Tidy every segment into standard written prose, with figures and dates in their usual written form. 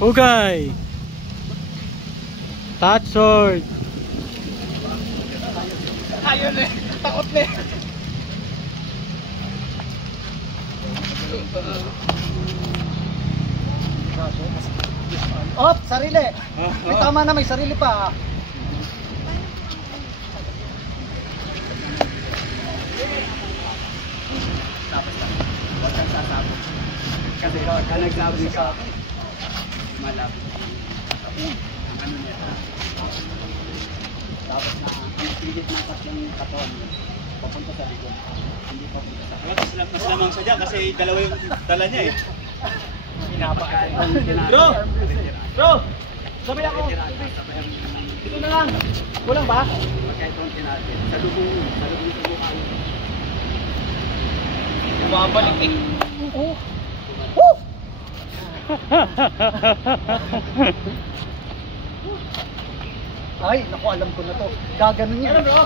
Hugay. Touch sword. Ayun eh. Takot na eh. Oh, sarili. May tama na, may sarili pa. Tapos lang. Huwag kang sasabog. Kasi ikaw nagsabi ka. Malapit. Ang ano niya. Tapos na ang pilit ng tatlong katawan niya. Papunta sa likod. Hindi papunta sa likod. Mas lamang sadya kasi dalawa yung dala niya eh. Bro! Bro! Sabi ako. Ito na lang. Kulang ba? Pagkaitonti natin. Sa lubong subukan. Bumabalik eh. Oo. Woo! Ay, naku, alam ko na to. Gaganon yan. Bro?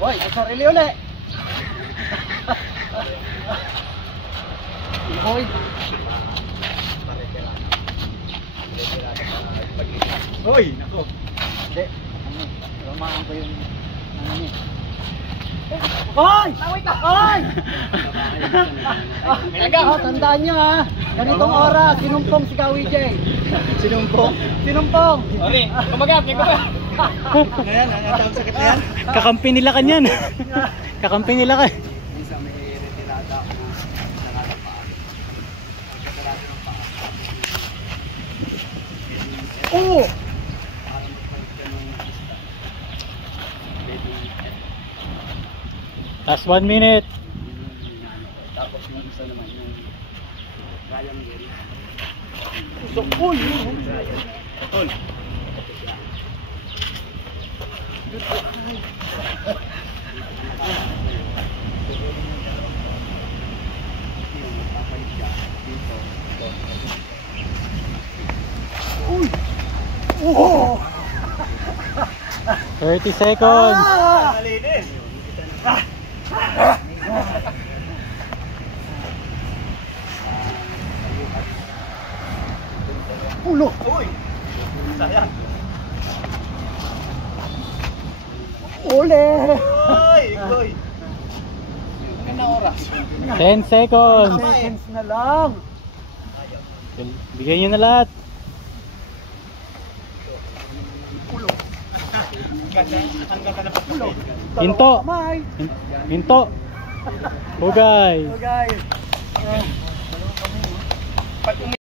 Hoy, sarili ulit. Hoy. Hoy, nako. Hindi. Rumahan ko yung ano niya. Hoy! Wait na! Hoy! Tandaan niyo ha. Ganitong oras, sinumpong si Kawi J. Sinumpong? Sinumpong! Okay, kumagap, may kumagap. Ano yan? Ano tawag sakit na yan? Kakampi nila kanyan. Kakampi nila ka. Minsan may retirada ako na nakalapaan. Pagkatarado ng paa. Oo! Parang magpalit ka ng pista. Last 1 minute. Tapos yung isa naman yung Ryan Gary. So, uy! Tol. Uy! Oh! 30 seconds. Malinis. Ulo! Uy! Sayang. Ule! Uy! Uy! Ano oras? 10 seconds. Seconds na lang! Bigyan nyo na lahat. Hanggang ka na pa ulo. Hinto. Kamay! Hinto. Hugay. Okay.